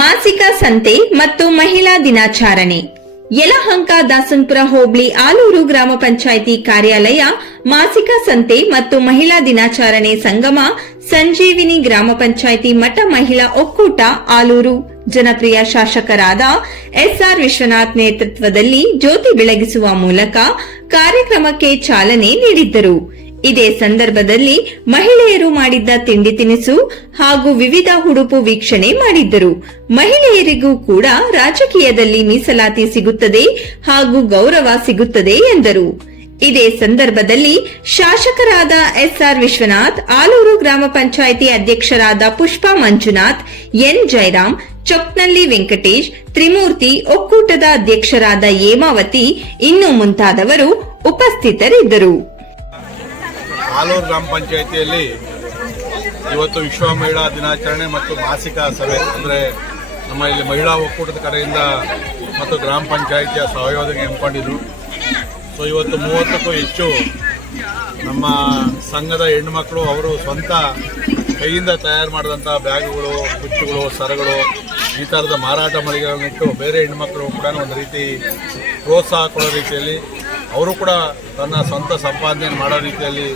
ಮಾಸಿಕ ಸಂತೆ ಮತ್ತು ಮಹಿಳಾ ದಿನಾಚರಣೆ. ಯಲಹಂಕ ದಾಸನಪುರ ಹೋಬಳಿ ಆಲೂರು ಗ್ರಾಮ ಪಂಚಾಯಿತಿ ಕಾರ್ಯಾಲಯ ಮಾಸಿಕ ಸಂತೆ ಮತ್ತು ಮಹಿಳಾ ದಿನಾಚರಣೆ ಸಂಗಮ ಸಂಜೀವಿನಿ ಗ್ರಾಮ ಪಂಚಾಯಿತಿ ಮಠ ಮಹಿಳಾ ಒಕ್ಕೂಟ ಆಲೂರು ಜನಪ್ರಿಯ ಶಾಸಕರಾದ ಎಸ್ಆರ್ ವಿಶ್ವನಾಥ್ ನೇತೃತ್ವದಲ್ಲಿ ಜ್ಯೋತಿ ಬೆಳಗಿಸುವ ಮೂಲಕ ಕಾರ್ಯಕ್ರಮಕ್ಕೆ ಚಾಲನೆ ನೀಡಿದ್ದರು. ಇದೇ ಸಂದರ್ಭದಲ್ಲಿ ಮಹಿಳೆಯರು ಮಾಡಿದ್ದ ತಿಂಡಿ ತಿನಿಸು ಹಾಗೂ ವಿವಿಧ ಉಡುಪು ವೀಕ್ಷಣೆ ಮಾಡಿದ್ದರು. ಮಹಿಳೆಯರಿಗೂ ಕೂಡ ರಾಜಕೀಯದಲ್ಲಿ ಮೀಸಲಾತಿ ಸಿಗುತ್ತದೆ ಹಾಗೂ ಗೌರವ ಸಿಗುತ್ತದೆ ಎಂದರು. ಇದೇ ಸಂದರ್ಭದಲ್ಲಿ ಶಾಸಕರಾದ ಎಸ್ಆರ್ ವಿಶ್ವನಾಥ್, ಆಲೂರು ಗ್ರಾಮ ಪಂಚಾಯಿತಿ ಅಧ್ಯಕ್ಷರಾದ ಪುಷ್ಪಾ ಮಂಜುನಾಥ್, ಎನ್ ಜಯರಾಮ್, ಚೊಕ್ನಳ್ಳಿ ವೆಂಕಟೇಶ್, ತ್ರಿಮೂರ್ತಿ, ಒಕ್ಕೂಟದ ಅಧ್ಯಕ್ಷರಾದ ಹೇಮಾವತಿ ಇನ್ನೂ ಮುಂತಾದವರು ಉಪಸ್ಥಿತರಿದ್ದರು. ಆಲೂರು ಗ್ರಾಮ ಪಂಚಾಯಿತಿಯಲ್ಲಿ ಇವತ್ತು ವಿಶ್ವ ಮಹಿಳಾ ದಿನಾಚರಣೆ ಮತ್ತು ಮಾಸಿಕ ಸಭೆ ಅಂದರೆ ನಮ್ಮ ಇಲ್ಲಿ ಮಹಿಳಾ ಒಕ್ಕೂಟದ ಕಡೆಯಿಂದ ಮತ್ತು ಗ್ರಾಮ ಪಂಚಾಯಿತಿಯ ಸಹಯೋಗಕ್ಕೆ ಹಮ್ಮಿಕೊಂಡಿದ್ರು. ಸೊ ಇವತ್ತು 30ಕ್ಕೂ ಹೆಚ್ಚು ನಮ್ಮ ಸಂಘದ ಹೆಣ್ಣುಮಕ್ಕಳು ಅವರು ಸ್ವಂತ ಕೈಯಿಂದ ತಯಾರು ಮಾಡಿದಂಥ ಬ್ಯಾಗುಗಳು, ಕುಚ್ಚುಗಳು, ಸರಗಳು ಈ ಥರದ ಮಾರಾಟ ಮಳಿಗೆಗಳನ್ನಿಟ್ಟು ಬೇರೆ ಹೆಣ್ಣುಮಕ್ಕಳು ಕೂಡ ಒಂದು ರೀತಿ ಪ್ರೋತ್ಸಾಹ ಕೊಡೋ ರೀತಿಯಲ್ಲಿ ಅವರು ಕೂಡ ತನ್ನ ಸ್ವಂತ ಸಂಪಾದನೆ ಮಾಡೋ ರೀತಿಯಲ್ಲಿ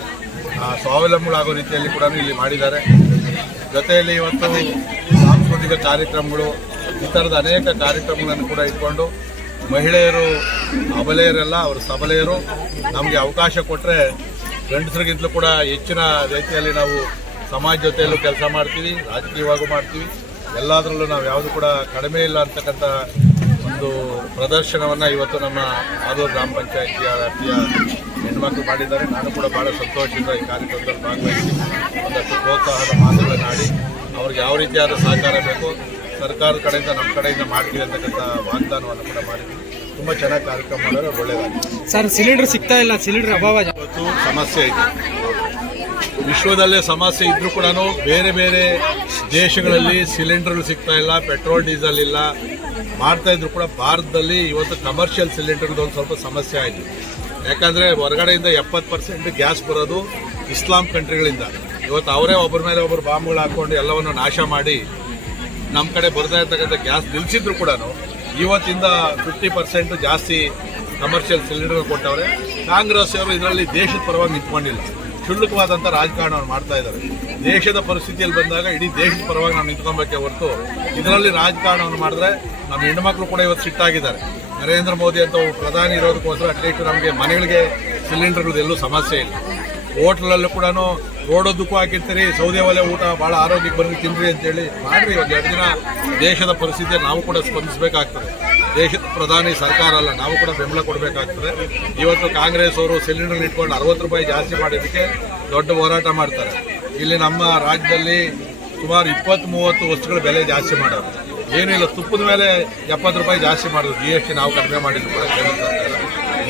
ಸ್ವಾವಲಂಬಿಗಳಾಗೋ ರೀತಿಯಲ್ಲಿ ಕೂಡ ಇಲ್ಲಿ ಮಾಡಿದ್ದಾರೆ. ಜೊತೆಯಲ್ಲಿ ಇವತ್ತು ಸಾಂಸ್ಕೃತಿಕ ಕಾರ್ಯಕ್ರಮಗಳು ಈ ಥರದ ಅನೇಕ ಕಾರ್ಯಕ್ರಮಗಳನ್ನು ಕೂಡ ಇಟ್ಕೊಂಡು ಮಹಿಳೆಯರು ಅಬಲೆಯರೆಲ್ಲ ಅವರು ಸಬಲೆಯರು, ನಮಗೆ ಅವಕಾಶ ಕೊಟ್ಟರೆ ಗಂಡಸರಿಗಿಂತಲೂ ಕೂಡ ಹೆಚ್ಚಿನ ರೀತಿಯಲ್ಲಿ ನಾವು ಸಮಾಜ ಜೊತೆಯಲ್ಲೂ ಕೆಲಸ ಮಾಡ್ತೀವಿ, ರಾಜಕೀಯವಾಗೂ ಮಾಡ್ತೀವಿ. ಎಲ್ಲದರಲ್ಲೂ ನಾವು ಯಾವುದು ಕೂಡ ಕಡಿಮೆ ಇಲ್ಲ ಅಂತಕ್ಕಂಥ ಒಂದು ಪ್ರದರ್ಶನವನ್ನು ಇವತ್ತು ನಮ್ಮ ಆಲೂರು ಗ್ರಾಮ ಪಂಚಾಯಿತಿಯ ವ್ಯಾಪ್ತಿಯ ಹೆಣ್ಮಕ್ಳು ಮಾಡಿದ್ದಾರೆ. ನಾನು ಕೂಡ ಭಾಳ ಸಂತೋಷದಿಂದ ಈ ಕಾರ್ಯಕ್ರಮದಲ್ಲಿ ಭಾಗವಹಿಸಿ ಒಂದಷ್ಟು ಪ್ರೋತ್ಸಾಹದ ಮಾತುಗಳನ್ನು ಆಡಿ ಅವ್ರಿಗೆ ಯಾವ ರೀತಿಯಾದ ಸಹಕಾರ ಬೇಕು ಸರ್ಕಾರದ ಕಡೆಯಿಂದ ನಮ್ಮ ಕಡೆಯಿಂದ ಮಾಡ್ತೀವಿ ಅಂತಕ್ಕಂಥ ವಾಗ್ದಾನವನ್ನು ಕೂಡ ಮಾಡಿದ್ವಿ. ತುಂಬ ಚೆನ್ನಾಗಿ ಕಾರ್ಯಕ್ರಮ ಮಾಡಿದ್ರೆ ಒಳ್ಳೆಯದಾಗಿದೆ. ಸರ್, ಸಿಲಿಂಡರ್ ಸಿಗ್ತಾ ಇಲ್ಲ, ಸಿಲಿಂಡರ್ ಅಭಾವ ಇವತ್ತು ಸಮಸ್ಯೆ ಇದೆ. ವಿಶ್ವದಲ್ಲೇ ಸಮಸ್ಯೆ ಇದ್ರೂ ಕೂಡ ಬೇರೆ ಬೇರೆ ದೇಶಗಳಲ್ಲಿ ಸಿಲಿಂಡರ್ಗಳು ಸಿಗ್ತಾ ಇಲ್ಲ, ಪೆಟ್ರೋಲ್ ಡೀಸೆಲ್ ಇಲ್ಲ ಮಾಡ್ತಾ ಇದ್ರು ಕೂಡ ಭಾರತದಲ್ಲಿ ಇವತ್ತು ಕಮರ್ಷಿಯಲ್ ಸಿಲಿಂಡರ್ದು ಒಂದು ಸ್ವಲ್ಪ ಸಮಸ್ಯೆ ಆಯಿತು. ಯಾಕಂದರೆ ಹೊರಗಡೆಯಿಂದ 70% ಗ್ಯಾಸ್ ಬರೋದು ಇಸ್ಲಾಂ ಕಂಟ್ರಿಗಳಿಂದ. ಇವತ್ತು ಅವರೇ ಒಬ್ಬರ ಮೇಲೆ ಒಬ್ಬರು ಬಾಂಬ್ಗಳು ಹಾಕ್ಕೊಂಡು ಎಲ್ಲವನ್ನು ನಾಶ ಮಾಡಿ ನಮ್ಮ ಕಡೆ ಬರ್ತಾ ಇರ್ತಕ್ಕಂಥ ಗ್ಯಾಸ್ ನಿಲ್ಲಿಸಿದ್ರು ಕೂಡ ಇವತ್ತಿಂದ 50% ಜಾಸ್ತಿ ಕಮರ್ಷಿಯಲ್ ಸಿಲಿಂಡರ್ ಕೊಟ್ಟವ್ರೆ. ಕಾಂಗ್ರೆಸ್ ಅವರು ಇದರಲ್ಲಿ ದೇಶದ ಪರವಾಗಿ ನಿಂತ್ಕೊಂಡಿಲ್ಲ, ಕ್ಷುಲ್ಲಕವಾದಂಥ ರಾಜಕಾರಣವನ್ನು ಮಾಡ್ತಾ ಇದ್ದಾರೆ. ದೇಶದ ಪರಿಸ್ಥಿತಿಯಲ್ಲಿ ಬಂದಾಗ ಇಡೀ ದೇಶದ ಪರವಾಗಿ ನಾವು ನಿಂತ್ಕೊಬೇಕೆ ಹೊರತು ಇದರಲ್ಲಿ ರಾಜಕಾರಣವನ್ನು ಮಾಡಿದ್ರೆ ನಮ್ಮ ಹೆಣ್ಮಕ್ಳು ಕೂಡ ಇವತ್ತು ಸಿಟ್ಟಾಗಿದ್ದಾರೆ. ನರೇಂದ್ರ ಮೋದಿ ಅಂತ ಪ್ರಧಾನಿ ಇರೋದಕ್ಕೋಸ್ಕರ ಅಟ್ಲೀಸ್ಟ್ ನಮಗೆ ಮನೆಗಳಿಗೆ ಸಿಲಿಂಡರ್ಗಳು ಎಲ್ಲೂ ಸಮಸ್ಯೆ ಇಲ್ಲ. ಹೋಟ್ಲಲ್ಲೂ ಕೂಡ ರೋಡೋದಕ್ಕೂ ಹಾಕಿರ್ತೀರಿ, ಸೌದೆ ಒಲೆ ಊಟ ಭಾಳ ಆರೋಗ್ಯಕ್ಕೆ ಬಂದು ತಿನ್ನಿರಿ ಅಂತೇಳಿ ಮಾಡಿರಿ. ಒಂದು 2 ದಿನ ದೇಶದ ಪರಿಸ್ಥಿತಿ ನಾವು ಕೂಡ ಸ್ಪಂದಿಸಬೇಕಾಗ್ತದೆ. ದೇಶದ ಪ್ರಧಾನಿ ಸರ್ಕಾರ ಅಲ್ಲ, ನಾವು ಕೂಡ ಬೆಂಬಲ ಕೊಡಬೇಕಾಗ್ತದೆ. ಇವತ್ತು ಕಾಂಗ್ರೆಸ್ ಅವರು ಸಿಲಿಂಡರ್ ಇಟ್ಕೊಂಡು 60 ರೂಪಾಯಿ ಜಾಸ್ತಿ ಮಾಡಿದ್ದಕ್ಕೆ ದೊಡ್ಡ ಹೋರಾಟ ಮಾಡ್ತಾರೆ. ಇಲ್ಲಿ ನಮ್ಮ ರಾಜ್ಯದಲ್ಲಿ ಸುಮಾರು 20-30 ವಸ್ತುಗಳ ಬೆಲೆ ಜಾಸ್ತಿ ಮಾಡೋರು. ಏನಿಲ್ಲ, ತುಪ್ಪದ ಮೇಲೆ 70 ರೂಪಾಯಿ ಜಾಸ್ತಿ ಮಾಡೋದು. GST ನಾವು ಕಡಿಮೆ ಮಾಡಿದ್ರು ಕೂಡ ಕೇಂದ್ರ ಸರ್ಕಾರ.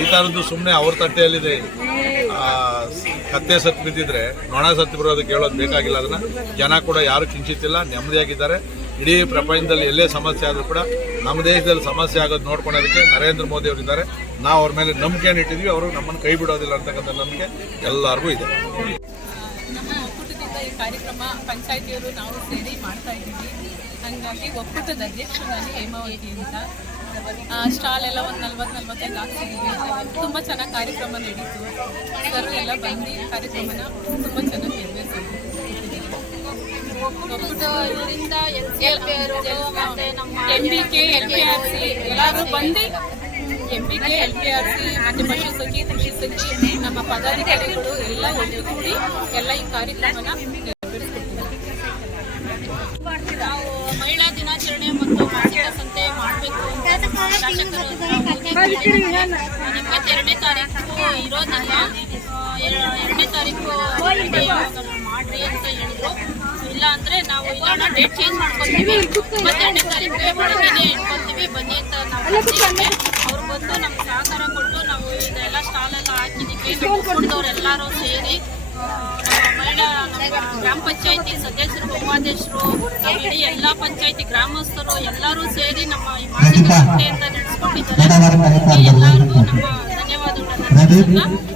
ಈ ಥರದ್ದು ಸುಮ್ಮನೆ ಅವ್ರ ತಟ್ಟೆಯಲ್ಲಿದೆ ಕತ್ತೆ ಸತ್ತು ಬಿದ್ದಿದ್ರೆ ನೊಣ ಸತ್ತು ಬರೋದಕ್ಕೆ ಹೇಳೋದು ಬೇಕಾಗಿಲ್ಲ. ಅದನ್ನು ಜನ ಕೂಡ ಯಾರು ಕಿಂಚಿತ್ತಿಲ್ಲ, ನೆಮ್ಮದಿಯಾಗಿದ್ದಾರೆ. ಇಡೀ ಪ್ರಪಂಚದಲ್ಲಿ ಎಲ್ಲೇ ಸಮಸ್ಯೆ ಆದರೂ ಕೂಡ ನಮ್ಮ ದೇಶದಲ್ಲಿ ಸಮಸ್ಯೆ ಆಗೋದು ನೋಡ್ಕೊಳೋದಕ್ಕೆ ನರೇಂದ್ರ ಮೋದಿ ಅವರಿದ್ದಾರೆ. ನಾವು ಅವ್ರ ಮೇಲೆ ನಂಬಿಕೆಯನ್ನು ಇಟ್ಟಿದ್ವಿ, ಅವರು ನಮ್ಮನ್ನು ಕೈ ಬಿಡೋದಿಲ್ಲ ಅಂತಕ್ಕಂಥ ನಂಬಿಕೆ ಎಲ್ಲರಿಗೂ ಇದೆ. ನಮ್ಮ ಒಕ್ಕೂಟದಿಂದ ಈ ಕಾರ್ಯಕ್ರಮ ಪಂಚಾಯಿತಿಯವರು ನಾವು ಸೇರಿ ಮಾಡ್ತಾ ಇದ್ದೀವಿ. ಹಾಗಾಗಿ ಒಕ್ಕೂಟದ ಅಧ್ಯಕ್ಷರು ನಾನು ಹೇಮಾವತಿ ಅಂತ. ಸ್ಟಾಲ್ ಎಲ್ಲ ಒಂದು 40-45 ಹಾಕ್ಸಿದ್ದೀವಿ. ತುಂಬ ಚೆನ್ನಾಗಿ ಕಾರ್ಯಕ್ರಮ ನಡೀತು. ಸರ್ ಎಲ್ಲ ಬಂದು ಕಾರ್ಯಕ್ರಮನ ತುಂಬ ಚೆನ್ನಾಗಿ ನೆರವೇರಿಸಿದ್ವಿ. ಒಕ್ಕೂಟದಿಂದ MBK, LPRC ಎಲ್ಲರೂ ಬಂದು MBK, LPRC ಮತ್ತು ಪಶು ಸಖಿ, ಕೃಷಿ ಸಖಿ ನಮ್ಮ ಪದಾಧಿಕಾರಿಗಳು ಎಲ್ಲ ಒಟ್ಟುಗೂಡಿ ಎಲ್ಲ ಈ ಕಾರ್ಯಕ್ರಮನ ನೆರವೇರಿಸ್ಕೊಡ್ತೀವಿ. ನಾವು ಮಹಿಳಾ ದಿನಾಚರಣೆ ಮತ್ತು ಮಾಸಿಕ ಸಂತೆ ಮಾಡಬೇಕು ಅಂತ ಶಾಸಕರು ನಿಮಗೆ 2ನೇ ತಾರೀಕು ಇರೋದಿಲ್ಲ, 2ನೇ ತಾರೀಕು ಮಾಡ್ರಿ ಅಂತ ಹೇಳಿದ್ರು. ಇಲ್ಲ ಅಂದರೆ ನಾವು ಇಲ್ಲ ಡೇಟ್ ಚೇಂಜ್ ಮಾಡ್ಕೊತೀವಿ, ಮತ್ತು 2ನೇ ತಾರೀಕಿಗೆ ಬೆಳಗ್ಗೆ ಇಟ್ಕೊತೀವಿ ಬನ್ನಿ ಅಂತ ನಾವು ಹೇಳ್ತೀವಿ. ಅವ್ರು ಬಂದು ನಮ್ಗೆ ಸಹಕಾರ ಕೊಟ್ಟು ನಾವು ಇದೆಲ್ಲ ಸ್ಟಾಲೆಲ್ಲ ಹಾಕಿದ್ದೀವಿ. ನಮ್ಮ ಒಕ್ಕೂಟದವರೆಲ್ಲರೂ ಸೇರಿ ಮಹಿಳಾ ಗ್ರಾಮ ಪಂಚಾಯತಿ ಸದಸ್ಯರು, ಉಪಾಧ್ಯಕ್ಷರು, ಇಡೀ ಎಲ್ಲ ಪಂಚಾಯತಿ ಗ್ರಾಮಸ್ಥರು ಎಲ್ಲರೂ ಸೇರಿ ನಮ್ಮ ಈ ಮಾಸಿಕ ಸಂತೆಯಿಂದ ನಡೆಸ್ಕೊಂಡಿದ್ದಾರೆ. ಎಲ್ಲರಿಗೂ ನಮ್ಮ ಧನ್ಯವಾದಗಳನ್ನು.